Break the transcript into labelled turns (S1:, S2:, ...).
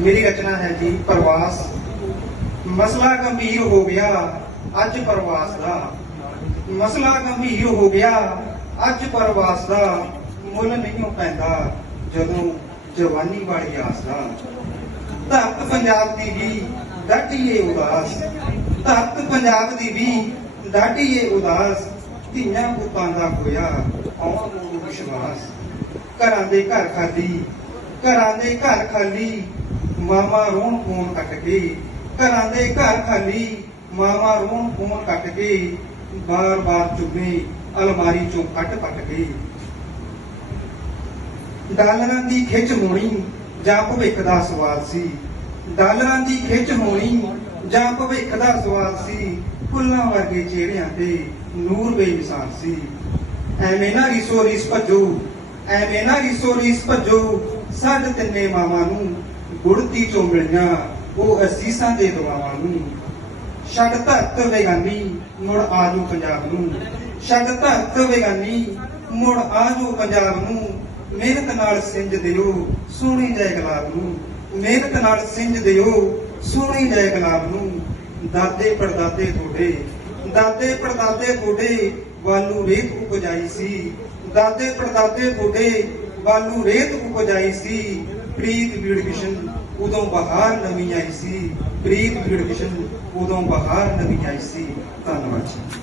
S1: ਮੇਰੀ ਰਚਨਾ ਹੈ ਜੀ ਪ੍ਰਵਾਸ। ਮਸਲਾ ਗੰਭੀਰ ਹੋ ਗਿਆ, ਅੱਜ ਪ੍ਰਵਾਸ ਦਾ। ਮਸਲਾ ਗੰਭੀਰ ਹੋ ਗਿਆ, ਅੱਜ ਪ੍ਰਵਾਸ ਦਾ। ਮੁੱਲ ਨਹੀਂ ਪੈਂਦਾ ਜਦੋਂ ਜਵਾਨੀ ਵਾਲੀ ਆਸ ਦਾ। ਧਰਤ ਪੰਜਾਬ ਦੀ ਵੀ ਡਾਢੀਏ ਉਦਾਸ। ਧਰਤ ਪੰਜਾਬ ਦੀ ਵੀ ਡਾਢੀਏ ਉਦਾਸ। ਧੀਆਂ ਪੁੱਤਾਂ ਦਾ ਹੋਇਆ ਆਉਣ ਨੂੰ ਵਿਸ਼ਵਾਸ। ਘਰਾਂ ਦੇ ਘਰ ਖਾਲੀ, ਘਰਾਂ ਦੇ ਘਰ ਖਾਲੀ ਮਾਮਾ ਰੋਣ ਫੋਨ ਕੱਟ ਕੇ, ਘਰਾਂ ਦੇ ਘਰ ਖਾਲੀ, ਮਾਮਾ ਰੋਣ ਫੋਨ ਕੱਟ ਕੇ, ਬਾਰ-ਬਾਰ ਚੁੱਭੇ ਅਲਮਾਰੀ ਚੋਂ ਕੱਟ ਪੱਟ ਕੇ। ਡਾਲਰਾਂ ਦੀ ਖਿੱਚ ਹੋਣੀ, ਜਾਂ ਭਵਿੱਖ ਦਾ ਸਵਾਲ ਸੀ। ਡਾਲਰਾਂ ਦੀ ਖਿੱਚ ਹੋਣੀ, ਜਾਂ ਭਵਿੱਖ ਦਾ ਸਵਾਲ ਸੀ। ਫੁੱਲਾਂ ਵਰਗੇ ਚਿਹਰਿਆਂ ਤੇ ਨੂਰ ਬੇਮਿਸਾਲ ਸੀ। ਐਵੇਂ ਨਾ ਰਿਸੋ ਰਿਸ ਭੱਜੋ, ਐਵੇਂ ਨਾ ਰਿਸੋ ਰਿਸ ਭੱਜੋ, ਸਾਡੇ ਤਿੰਨੇ ਮਾਵਾਂ ਨੂੰ ਗੁੜਤੀ ਚੋਂ ਮਿਲੀਆਂ, ਉਹ ਅਸੀਸਾਂ ਦੇ ਦੁਆਵਾਂ ਨੂੰ। ਛੱਡ ਧਰਤ ਵੇਗਾਨੀ ਮੁੜ ਆਜੋ ਪੰਜਾਬ ਨੂੰ। ਛੱਡ ਧਰਤ ਵੇਗਾਨੀ ਮੁੜ ਆਜੋ ਪੰਜਾਬ ਨੂੰ। ਮਿਹਨਤ ਨਾਲ ਸਿੰਜ ਦਿਓ, ਸੋਹਣੀ ਜੈ ਗੁਲਾਬ ਨੂੰ। ਮਿਹਨਤ ਨਾਲ ਸਿੰਜ ਦਿਓ, ਸੋਹਣੀ ਜੈ ਗੁਲਾਬ ਨੂੰ। ਦਾਦੇ ਪੜਦਾਦੇ ਤੁਹਾਡੇ ਦਾਦੇ ਪੜਦਾਦੇ ਤੁਹਾਡੇ ਵਾਲੂ ਰੇਤ ਉਪਜਾਈ ਸੀ। ਦਾਦੇ ਪੜਦਾਦੇ ਤੁਹਾਡੇ ਵਾਲੂ ਰੇਤ ਉਪਜਾਈ ਸੀ। ਪ੍ਰੀਤ ਵੀੜ ਕਿਸ਼ਨ ਉਦੋਂ ਬਹਾਰ ਨਵੀਂ ਆਈ ਸੀ। ਪ੍ਰੀਤ ਵੀੜ ਕਿਸ਼ਨ ਉਦੋਂ ਬਹਾਰ ਨਵੀਂ ਆਈ ਸੀ। ਧੰਨਵਾਦ ਜੀ।